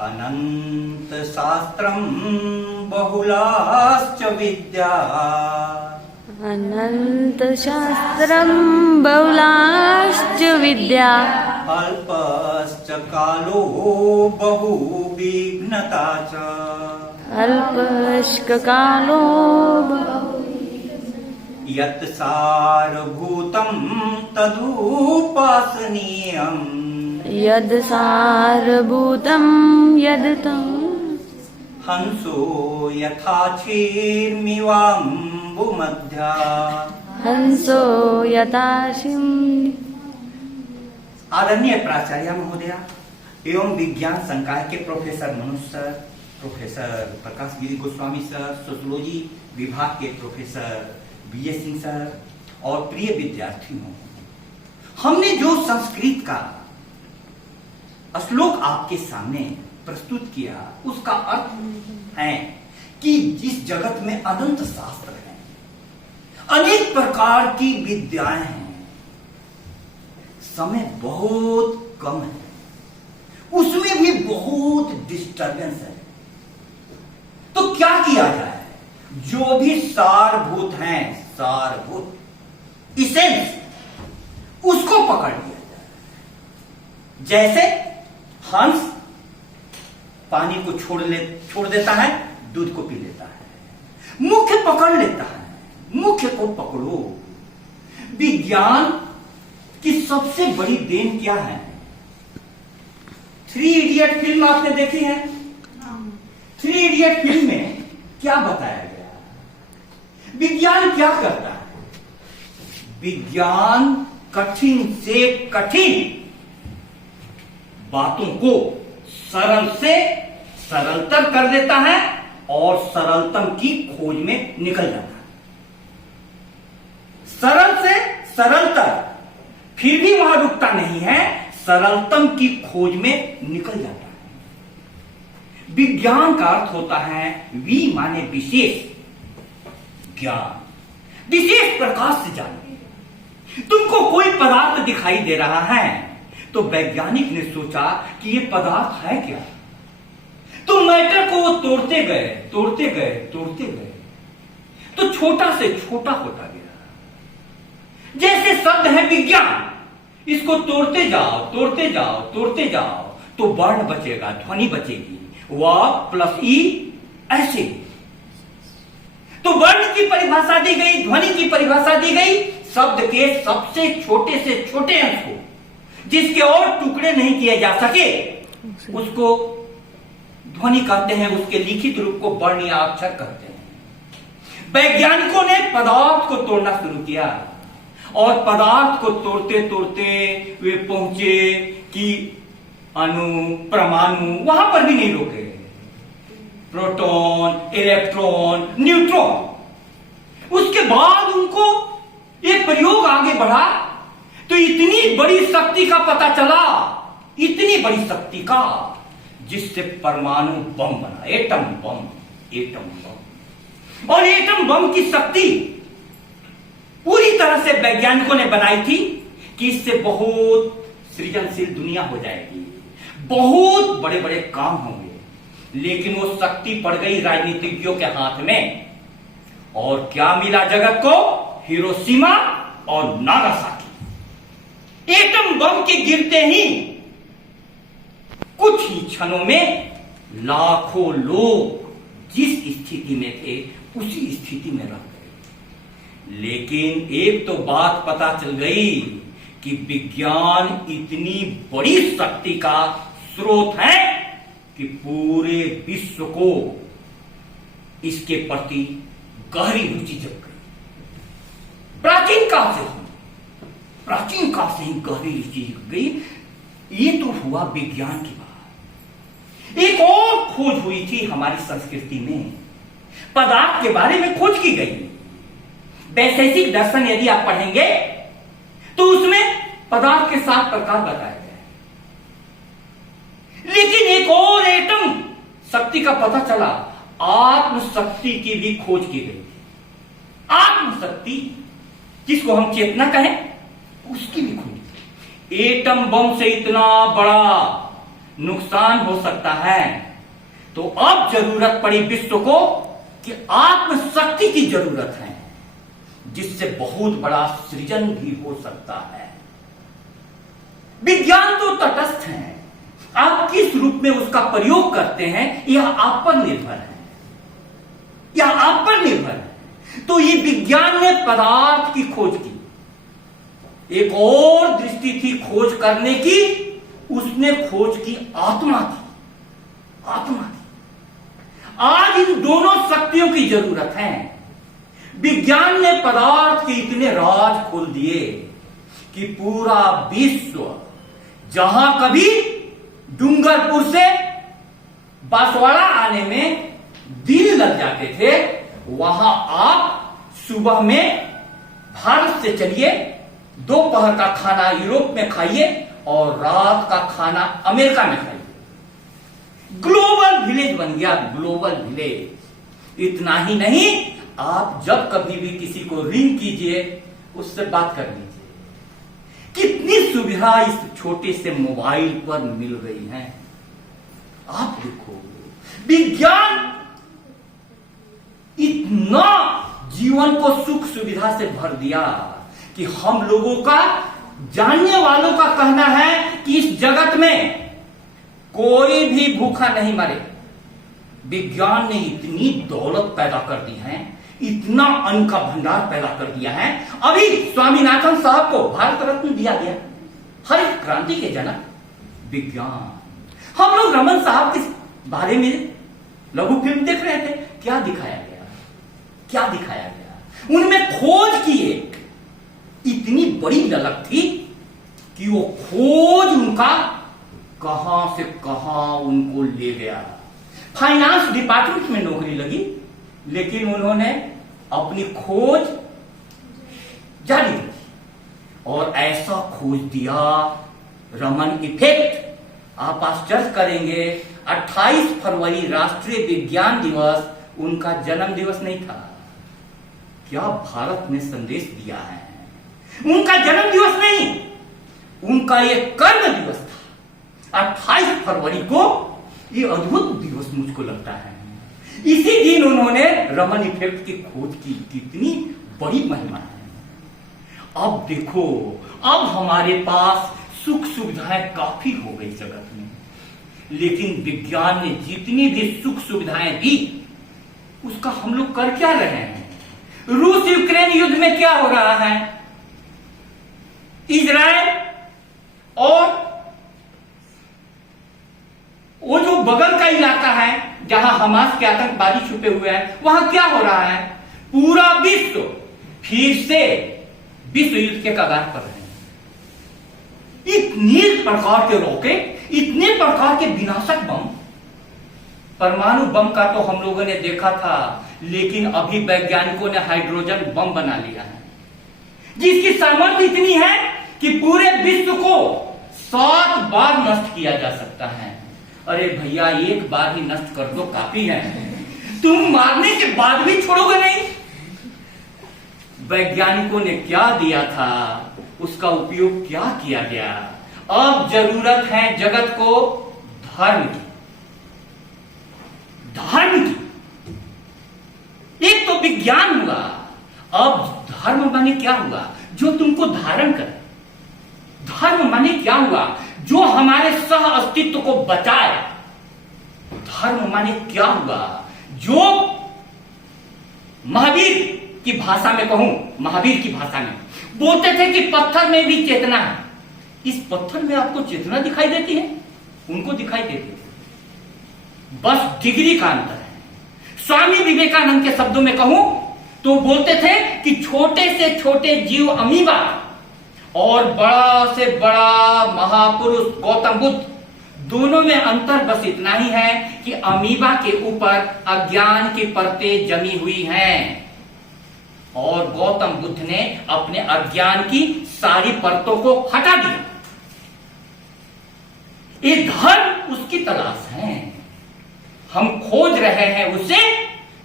अनंत शास्त्रम बहुलाश्च विद्या अनंत शास्त्रम बहुलाश्च विद्या अल्पश्च कालो बहुविघ्नता च अल्पश्च कालो यत् सारभूतं तदुपासनीयम् यद् सारभूतं यद् तं हंसो यथा क्षीरमिवाम्बुमध्या हंसो यथाशिं। आदरणीय प्राचार्य महोदया एवं विज्ञान संकाय के प्रोफेसर मनोज सर, प्रोफेसर प्रकाश गिरी गोस्वामी सर, सोशियोलॉजी विभाग के प्रोफेसर बीए सिंह सर और प्रिय विद्यार्थियों, हमने जो संस्कृत का श्लोक आपके सामने प्रस्तुत किया उसका अर्थ है कि जिस जगत में अनंत शास्त्र हैं, अनेक प्रकार की विद्याएं हैं, समय बहुत कम है, उसमें भी बहुत डिस्टर्बेंस है। तो क्या किया जाए? जो भी सारभूत हैं, सारभूत इसेंस, उसको पकड़ लिया जाए। जैसे हंस पानी को छोड़ देता है, दूध को पी लेता है, मुख्य पकड़ लेता है, मुख्य को पकड़ो। विज्ञान की सबसे बड़ी देन क्या है? 3 इडियट फिल्म आपने देखी है? 3 इडियट फिल्म में क्या बताया गया? विज्ञान क्या करता है? विज्ञान कठिन से कठिन बातों को सरल से सरलतर कर देता है और सरलतम की खोज में निकल जाता है। सरल से सरलतर, फिर भी वहां रुकता नहीं है, सरलतम की खोज में निकल जाता है। विज्ञान का अर्थ होता है वी माने विशेष ज्ञान, विशेष प्रकाश से जानना। तुमको कोई पदार्थ दिखाई दे रहा है तो वैज्ञानिक ने सोचा कि ये पदार्थ है क्या? तो मैटर को वो तोड़ते गए तो छोटा से छोटा होता गया। जैसे शब्द है विज्ञान, इसको तोड़ते जाओ तो वर्ण बचेगा, ध्वनि बचेगी, व प्लस ई, ऐसे। तो वर्ण की परिभाषा दी गई, ध्वनि की परिभाषा दी गई, शब्द के सबसे छोटे से छोटे अंश को जिसके और टुकड़े नहीं किए जा सके उसको ध्वनि कहते हैं, उसके लिखित रूप को वर्ण या अक्षर कहते हैं। वैज्ञानिकों ने पदार्थ को तोड़ना शुरू किया और पदार्थ को तोड़ते वे पहुंचे कि अणु, परमाणु, वहां पर भी नहीं रोके, प्रोटॉन, इलेक्ट्रॉन, न्यूट्रॉन। उसके बाद उनको एक प्रयोग आगे बढ़ा तो इतनी बड़ी शक्ति का पता चला, इतनी बड़ी शक्ति का, जिससे परमाणु बम बना, एटम बम। और एटम बम की शक्ति पूरी तरह से वैज्ञानिकों ने बनाई थी कि इससे बहुत सृजनशील दुनिया हो जाएगी, बहुत बड़े बड़े काम होंगे। लेकिन वो शक्ति पड़ गई राजनीतिज्ञों के हाथ में, और क्या मिला जगत को? हिरोशिमा और नागासाकी। एटम बम के गिरते ही कुछ ही क्षणों में लाखों लोग जिस स्थिति में थे उसी स्थिति में रह गए। लेकिन एक तो बात पता चल गई कि विज्ञान इतनी बड़ी शक्ति का स्रोत है कि पूरे विश्व को इसके प्रति गहरी रुचि जग गई। प्राचीन काल से ही गहरी रुचि जग गई। ये तो हुआ विज्ञान की बात। एक और खोज हुई थी हमारी संस्कृति में, पदार्थ के बारे में खोज की गई। वैशेषिक दर्शन यदि आप पढ़ेंगे तो उसमें पदार्थ के 7 प्रकार बताए गए। लेकिन एक और एटम शक्ति का पता चला, आत्मशक्ति की भी खोज की गई। आत्मशक्ति जिसको हम चेतना कहें, उसकी भी खोज। एटम बम से इतना बड़ा नुकसान हो सकता है। तो अब जरूरत पड़ी विश्व को कि आत्मशक्ति की जरूरत है, जिससे बहुत बड़ा सृजन भी हो सकता है। विज्ञान तो तटस्थ है, आप किस रूप में उसका प्रयोग करते हैं यह आप पर निर्भर है, यह आप पर निर्भर है। तो ये विज्ञान ने पदार्थ की खोज की, एक और दृष्टि थी खोज करने की, उसने खोज की आत्मा की, आत्मा की। आज इन दोनों शक्तियों की जरूरत है। विज्ञान ने पदार्थ के इतने राज खोल दिए कि पूरा विश्व, जहां कभी डूंगरपुर से बांसवाड़ा आने में दिन लग जाते थे, वहां आप सुबह में भारत से चलिए, दोपहर का खाना यूरोप में खाइए और रात का खाना अमेरिका में खाइए। ग्लोबल विलेज बन गया, ग्लोबल विलेज। इतना ही नहीं, आप जब कभी भी किसी को रिंग कीजिए, उससे बात कर लीजिए। कितनी सुविधा इस छोटे से मोबाइल पर मिल रही है। आप देखो, विज्ञान इतना जीवन को सुख सुविधा से भर दिया कि हम लोगों का, जानने वालों का कहना है कि इस जगत में कोई भी भूखा नहीं मरे। विज्ञान ने इतनी दौलत पैदा कर दी है, इतना अन्न का भंडार पैदा कर दिया है। अभी स्वामीनाथन साहब को भारत रत्न दिया गया, हरित क्रांति के जनक विज्ञान। हम लोग रमन साहब के बारे में लघु फिल्म देख रहे थे, क्या दिखाया गया, क्या दिखाया गया। उनमें खोज की एक इतनी बड़ी ललक थी कि वो खोज उनका कहां से कहां उनको ले गया। फाइनेंस डिपार्टमेंट में नौकरी लगी, लेकिन उन्होंने अपनी खोज जारी रखी और ऐसा खोज दिया, रमन इफेक्ट। आप आश्चर्य करेंगे, 28 फरवरी राष्ट्रीय विज्ञान दिवस उनका जन्म दिवस नहीं था। क्या भारत ने संदेश दिया है। उनका जन्म दिवस नहीं, उनका एक कर्म दिवस था। 28 फरवरी को ये अद्भुत दिवस मुझको लगता है। इसी दिन उन्होंने रमन इफेक्ट की खोज की, कितनी बड़ी महिमा है। अब देखो, अब हमारे पास सुख सुविधाएं काफी हो गई जगत में, लेकिन विज्ञान ने जितनी भी सुख सुविधाएं दी, उसका हम लोग कर क्या रहे हैं। रूस यूक्रेन युद्ध में क्या हो रहा है, इजराइल और वो जो बगल का इलाका है जहां हमास के आतंकवादी छुपे हुए हैं, वहां क्या हो रहा है। पूरा विश्व फिर से विश्व युद्ध के कगार पर है। इतने प्रकार के रॉकेट, इतने प्रकार के विनाशक बम, परमाणु बम का तो हम लोगों ने देखा था, लेकिन अभी वैज्ञानिकों ने हाइड्रोजन बम बना लिया है, जिसकी सामर्थ्य इतनी है कि पूरे विश्व को 7 बार नष्ट किया जा सकता है। अरे भैया, एक बार ही नष्ट कर दो, काफी है। तुम मारने के बाद भी छोड़ोगे नहीं। वैज्ञानिकों ने क्या दिया था, उसका उपयोग क्या किया गया। अब जरूरत है जगत को धर्म की, धर्म की। एक तो विज्ञान हुआ, अब धर्म माने क्या हुआ, जो तुमको धारण करे। धर्म माने क्या हुआ, जो हमारे सह अस्तित्व को बचाए। धर्म माने क्या हुआ, जो महावीर की भाषा में कहूं, महावीर की भाषा में बोलते थे कि पत्थर में भी चेतना है। इस पत्थर में आपको चेतना दिखाई देती है, उनको दिखाई देती है, बस डिग्री का अंतर है। स्वामी विवेकानंद के शब्दों में कहूं तो बोलते थे कि छोटे से छोटे जीव अमीबा और बड़ा से बड़ा महापुरुष गौतम बुद्ध, दोनों में अंतर बस इतना ही है कि अमीबा के ऊपर अज्ञान की परतें जमी हुई हैं और गौतम बुद्ध ने अपने अज्ञान की सारी परतों को हटा दिया। ये धर्म उसकी तलाश है, हम खोज रहे हैं उसे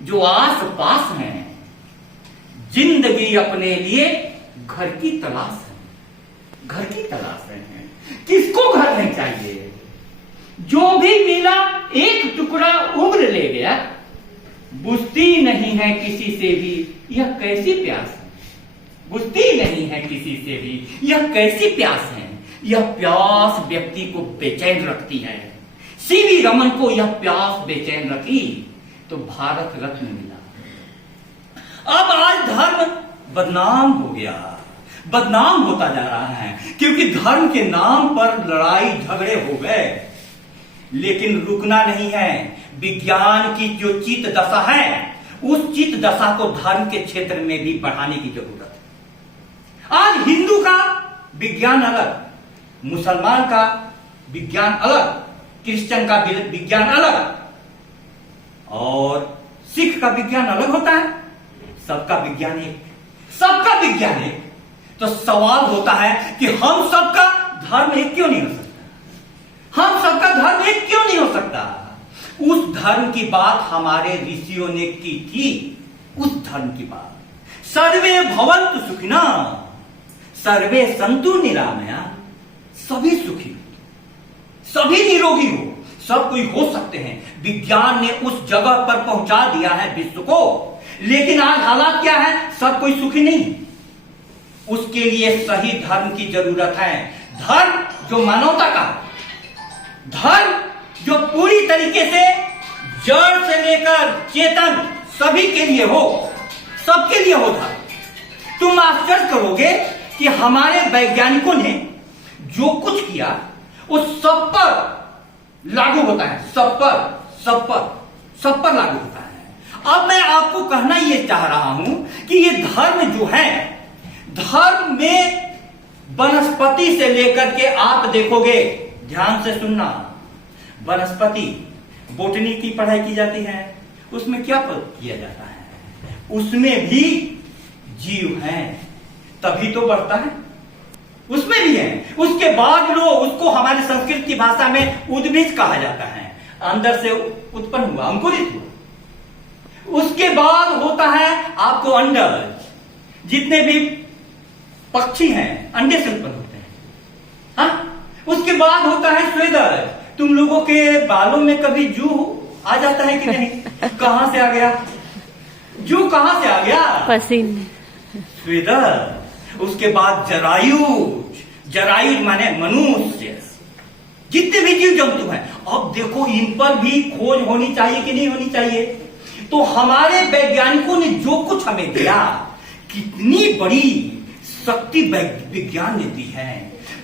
जो आस पास है। जिंदगी अपने लिए घर की तलाश है, घर की तलाश है। किसको घर नहीं चाहिए, जो भी मिला एक टुकड़ा उम्र ले गया, बुझती नहीं है किसी से भी यह कैसी प्यास है, बुझती नहीं है किसी से भी यह कैसी प्यास है। यह प्यास व्यक्ति को बेचैन रखती है। सीवी रमन को यह प्यास बेचैन रखी तो भारत रत्न मिला। अब आज धर्म बदनाम हो गया, बदनाम होता जा रहा है, क्योंकि धर्म के नाम पर लड़ाई झगड़े हो गए। लेकिन रुकना नहीं है। विज्ञान की जो चित दशा है, उस चित दशा को धर्म के क्षेत्र में भी बढ़ाने की जरूरत है। आज हिंदू का विज्ञान अलग, मुसलमान का विज्ञान अलग, क्रिश्चियन का विज्ञान अलग और सिख का विज्ञान अलग होता है। सबका विज्ञान एक, सबका विज्ञान एक। तो सवाल होता है कि हम सबका धर्म एक क्यों नहीं हो सकता? हम सबका धर्म एक क्यों नहीं हो सकता? उस धर्म की बात हमारे ऋषियों ने की थी। उस धर्म की बात, सर्वे भवन्तु सुखिना सर्वे सन्तु निरामया, सभी सुखी हो, सभी निरोगी हो, सब कोई हो सकते हैं। विज्ञान ने उस जगह पर पहुंचा दिया है विश्व को। लेकिन आज हालात क्या है? सब कोई सुखी नहीं। उसके लिए सही धर्म की जरूरत है। धर्म जो मानवता का, धर्म जो पूरी तरीके से जड़ से लेकर चेतन सभी के लिए हो, सबके लिए हो धर्म। तुम आश्चर्य करोगे कि हमारे वैज्ञानिकों ने जो कुछ किया वो सब पर लागू होता है, सब पर लागू होता है। अब मैं आपको कहना ये चाह रहा हूं कि ये धर्म जो है, धर्म में वनस्पति से लेकर के आप देखोगे, ध्यान से सुनना, वनस्पति बोटनी की पढ़ाई की जाती है, उसमें क्या किया जाता है? उसमें भी जीव हैं, तभी तो बढ़ता है, उसमें भी है। उसके बाद लो, उसको हमारे संस्कृत की भाषा में उद्भिज कहा जाता है, अंदर से उत्पन्न हुआ, अंकुरित हुआ। उसके बाद होता है आपको अंडज, जितने भी पक्षी हैं अंडे से उत्पन्न होते हैं। हाँ? उसके बाद होता है स्वेदज। तुम लोगों के बालों में कभी जू आ जाता है कि नहीं? कहां से आ गया जू? कहां से आ गया? पसीने। स्वेदज। उसके बाद जरायुज, जरायुज माने मनुष्य, जितने भी जीव जंतु हैं। अब देखो, इन पर भी खोज होनी चाहिए कि नहीं होनी चाहिए? तो हमारे वैज्ञानिकों ने जो कुछ हमें दिया, कितनी बड़ी शक्ति विज्ञान ने दी है।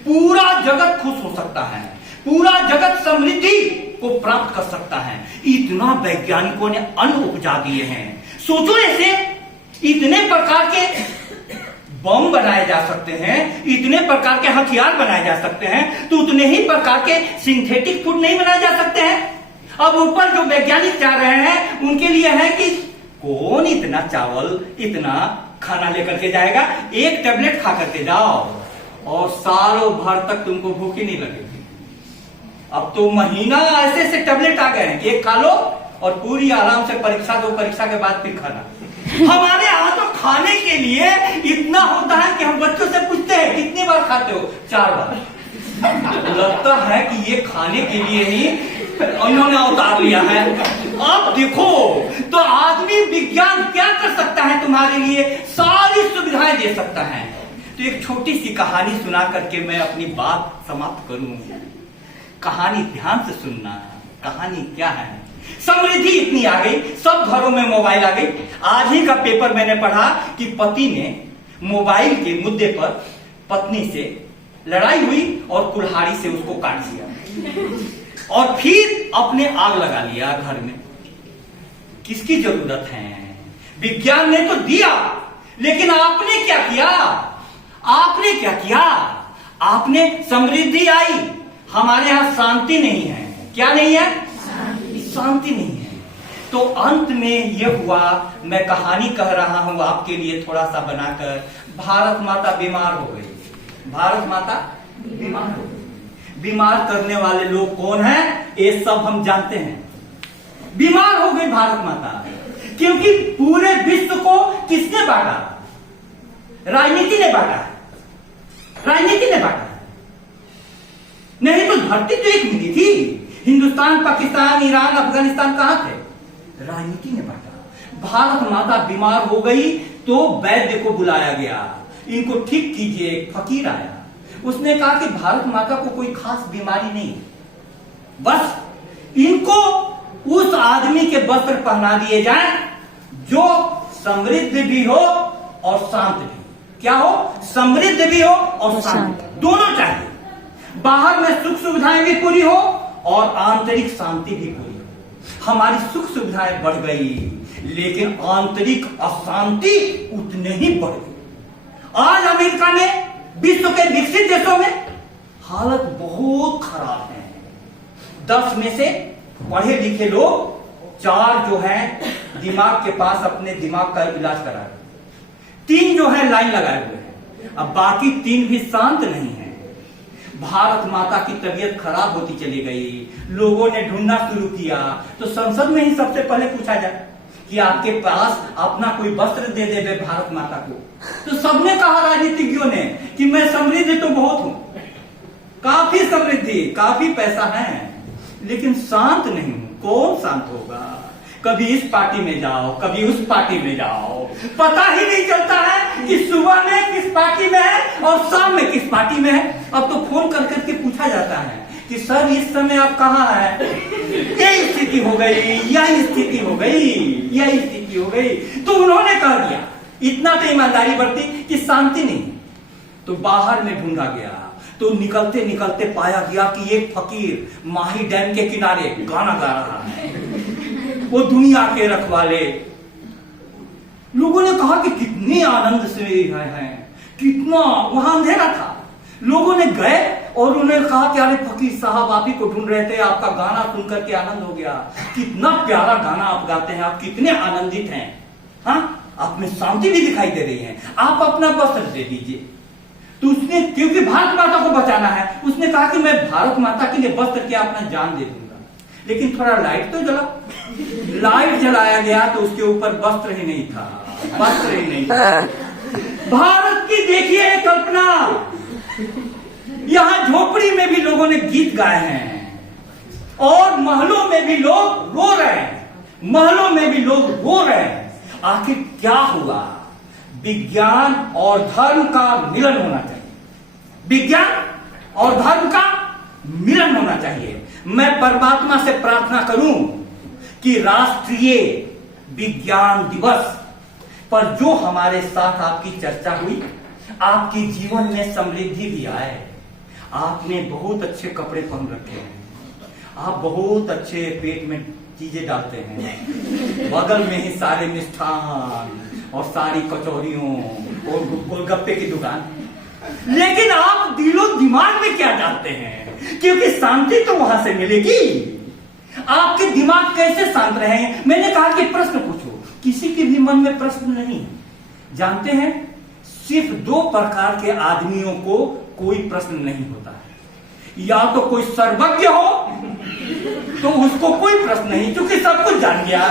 पूरा जगत खुश हो सकता है, पूरा जगत समृद्धि को प्राप्त कर सकता है। इतना वैज्ञानिकों ने अन्न उपजा दिए हैं। सोचो, ऐसे इतने प्रकार के बम बनाए जा सकते हैं, इतने प्रकार के हथियार बनाए जा सकते हैं, तो उतने ही प्रकार के सिंथेटिक फूड नहीं बनाए जा सकते हैं? अब ऊपर जो वैज्ञानिक चाह रहे हैं, उनके लिए है कि कौन इतना चावल, इतना खाना लेकर के जाएगा? एक टेबलेट खा करके जाओ और सालों भर तक तुमको भूख ही नहीं लगेगी। अब तो महीना ऐसे ऐसे टेबलेट आ गए हैं, एक खा लो और पूरी आराम से परीक्षा दो, परीक्षा के बाद फिर खाना। हमारे यहाँ तो खाने के लिए इतना होता है कि हम बच्चों से पूछते हैं कितनी बार खाते हो? 4 बार। लगता है कि ये खाने के लिए ही इन्होंने अवतार लिया है। अब देखो, तो आदमी विज्ञान क्या कर सकता है तुम्हारे लिए? सारी सुविधाएं दे सकता है। तो एक छोटी सी कहानी सुना करके मैं अपनी बात समाप्त करूं। कहानी ध्यान से सुनना। कहानी क्या है? समृद्धि इतनी आ गई, सब घरों में मोबाइल आ गई। आज ही का पेपर मैंने पढ़ा कि पति ने मोबाइल के मुद्दे पर पत्नी से लड़ाई हुई और कुल्हाड़ी से उसको काट दिया और फिर अपने आग लगा लिया घर में। किसकी जरूरत है? विज्ञान ने तो दिया, लेकिन आपने क्या किया? आपने क्या किया? आपने समृद्धि आई, हमारे यहां शांति नहीं है। क्या नहीं है? शांति नहीं है। तो अंत में यह हुआ, मैं कहानी कह रहा हूं आपके लिए थोड़ा सा बनाकर। भारत माता बीमार हो गई। भारत माता बीमार हो गई। बीमार करने वाले लोग कौन हैं? ये सब हम जानते हैं। बीमार हो गई भारत माता, क्योंकि पूरे विश्व को किसने बांटा? राजनीति ने बांटा है। राजनीति ने बांटा है। नहीं तो धरती तो एक मिली थी। हिंदुस्तान, पाकिस्तान, ईरान, अफगानिस्तान कहां थे? राजनीति ने बांटा। भारत माता बीमार हो गई तो वैद्य को बुलाया गया, इनको ठीक कीजिए। एक फकीर आया, उसने कहा कि भारत माता को कोई खास बीमारी नहीं, बस इनको उस आदमी के वस्त्र पहना दिए जाएं जो समृद्ध भी हो और शांत भी। क्या हो? समृद्ध भी हो और शांत, दोनों चाहिए। बाहर में सुख सुविधाएं भी पूरी हो और आंतरिक शांति भी पूरी हो। हमारी सुख सुविधाएं बढ़ गई, लेकिन आंतरिक अशांति उतने ही बढ़ गई। आज अमेरिका में, विश्व के विकसित देशों में हालत बहुत खराब है। 10 में से पढ़े लिखे लोग 4 जो हैं दिमाग के पास अपने दिमाग का इलाज करा रहे, 3 जो है लाइन लगाए हुए हैं, अब बाकी 3 भी शांत नहीं है। भारत माता की तबीयत खराब होती चली गई, लोगों ने ढूंढना शुरू किया, तो संसद में ही सबसे पहले पूछा जाए कि आपके पास अपना कोई वस्त्र दे दे भारत माता को। तो सबने कहा, राजनीतिज्ञों ने, कि मैं समृद्ध तो बहुत हूं, काफी समृद्धि, काफी पैसा है, लेकिन शांत नहीं हूं। कौन शांत होगा? कभी इस पार्टी में जाओ, कभी उस पार्टी में जाओ, पता ही नहीं चलता है कि सुबह में किस पार्टी में है और शाम में किस पार्टी में है। अब तो फोन कर करके पूछा जाता है कि सर इस समय आप कहाँ हैं? यही स्थिति हो गई, यही स्थिति हो गई, यही स्थिति हो गई। तो उन्होंने कह दिया, इतना तो ईमानदारी बरती कि शांति नहीं। तो बाहर में ढूंढा गया, तो निकलते निकलते पाया गया कि एक फकीर माही डैम के किनारे गाना गा रहा है, वो दुनिया के रखवाले। लोगों ने कहा कि कितने आनंद से हैं, कितना, वहां अंधेरा था। लोगों ने गए और उन्होंने कहा कि अरे फकीर साहब आप ही को ढूंढ रहे थे, आपका गाना सुन करके आनंद हो गया, कितना प्यारा गाना आप गाते हैं, आप कितने आनंदित हैं, हाँ आप में शांति भी दिखाई दे रही है, आप अपना वस्त्र दे दीजिए। तो उसने, क्योंकि भारत माता को बचाना है, उसने कहा कि मैं भारत माता के लिए वस्त्र क्या अपना जान दे दूंगा, लेकिन थोड़ा लाइट तो जलाओ। लाइट जलाया गया तो उसके ऊपर वस्त्र ही नहीं था, वस्त्र ही नहीं था। भारत की देखिए कल्पना, यहां झोपड़ी में भी लोगों ने गीत गाए हैं और महलों में भी लोग रो रहे हैं, महलों में भी लोग रो रहे हैं। आखिर क्या हुआ? विज्ञान और धर्म का मिलन होना चाहिए, विज्ञान और धर्म का मिलन होना चाहिए। मैं परमात्मा से प्रार्थना करूं कि राष्ट्रीय विज्ञान दिवस पर जो हमारे साथ आपकी चर्चा हुई, आपके जीवन में समृद्धि भी आए। आपने बहुत अच्छे कपड़े पहन रखे हैं, आप बहुत अच्छे पेट में चीजें डालते हैं, बगल में ही सारे मिष्ठान और सारी कचौरियों और गोलगप्पे की दुकान, लेकिन आप दिलो दिमाग में क्या डालते हैं? क्योंकि शांति तो वहां से मिलेगी। आपके दिमाग कैसे शांत रहे? मैंने कहा कि प्रश्न पूछो, किसी के भी मन में प्रश्न नहीं। जानते हैं, सिर्फ 2 प्रकार के आदमियों को कोई प्रश्न नहीं होता है। या तो कोई सर्वज्ञ हो तो उसको कोई प्रश्न नहीं, क्योंकि सब कुछ जान गया,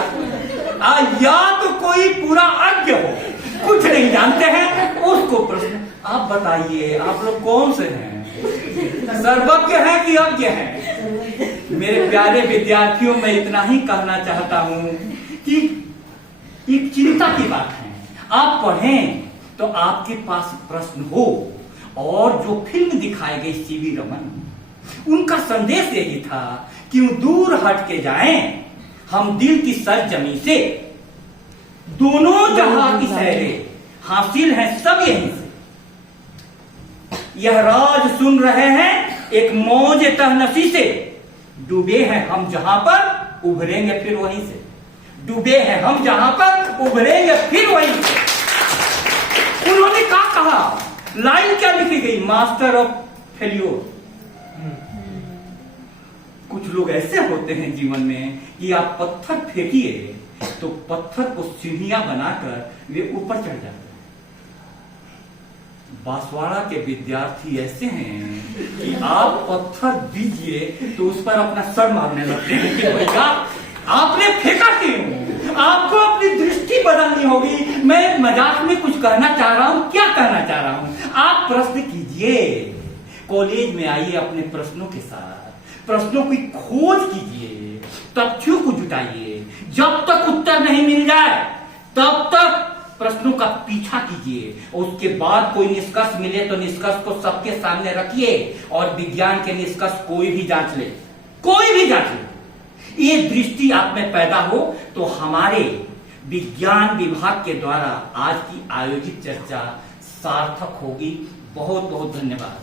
या तो कोई पूरा अज्ञ हो, कुछ नहीं जानते हैं, उसको प्रश्न। आप बताइए, आप लोग कौन से हैं? सर्वज्ञ है कि अज्ञ है? मेरे प्यारे विद्यार्थियों, मैं इतना ही कहना चाहता हूं कि एक चिंता की बात है, आप पढ़ें तो आपके पास प्रश्न हो। और जो फिल्म दिखाई गई सीवी रमन, उनका संदेश यही था, क्यों दूर हट के जाएं हम दिल की सरजमी से, दोनों जहां की सैरे हासिल है सब यहीं से। यह राज सुन रहे हैं एक मौज तहनसी से, डूबे हैं हम जहां पर उभरेंगे फिर वहीं से, डूबे हैं हम जहां पर उभरेंगे फिर वहीं से। उन्होंने क्या कहा? लाइन क्या लिखी गई? Master of failure. कुछ लोग ऐसे होते हैं जीवन में कि आप पत्थर फेंकिए तो पत्थर को सीढ़ियां बनाकर वे ऊपर चढ़ जाते हैं। बांसवाड़ा के विद्यार्थी ऐसे हैं कि आप पत्थर दीजिए तो उस पर अपना सर मारने लगते हैं कि भैया आपने फेंका क्यों? आपको अपनी दृष्टि बदलनी होगी। मैं मजाक में कुछ कहना चाह रहा हूं, क्या कहना चाह रहा हूं? आप प्रश्न कीजिए, कॉलेज में आइए अपने प्रश्नों के साथ, प्रश्नों की खोज कीजिए, तथ्यों को जुटाइए। जब तक उत्तर नहीं मिल जाए तब तक प्रश्नों का पीछा कीजिए। उसके बाद कोई निष्कर्ष मिले तो निष्कर्ष को सबके सामने रखिए और विज्ञान के निष्कर्ष कोई भी जांच ले, कोई भी जांच ले। ये दृष्टि आप में पैदा हो तो हमारे विज्ञान विभाग के द्वारा आज की आयोजित चर्चा सार्थक होगी। बहुत बहुत धन्यवाद।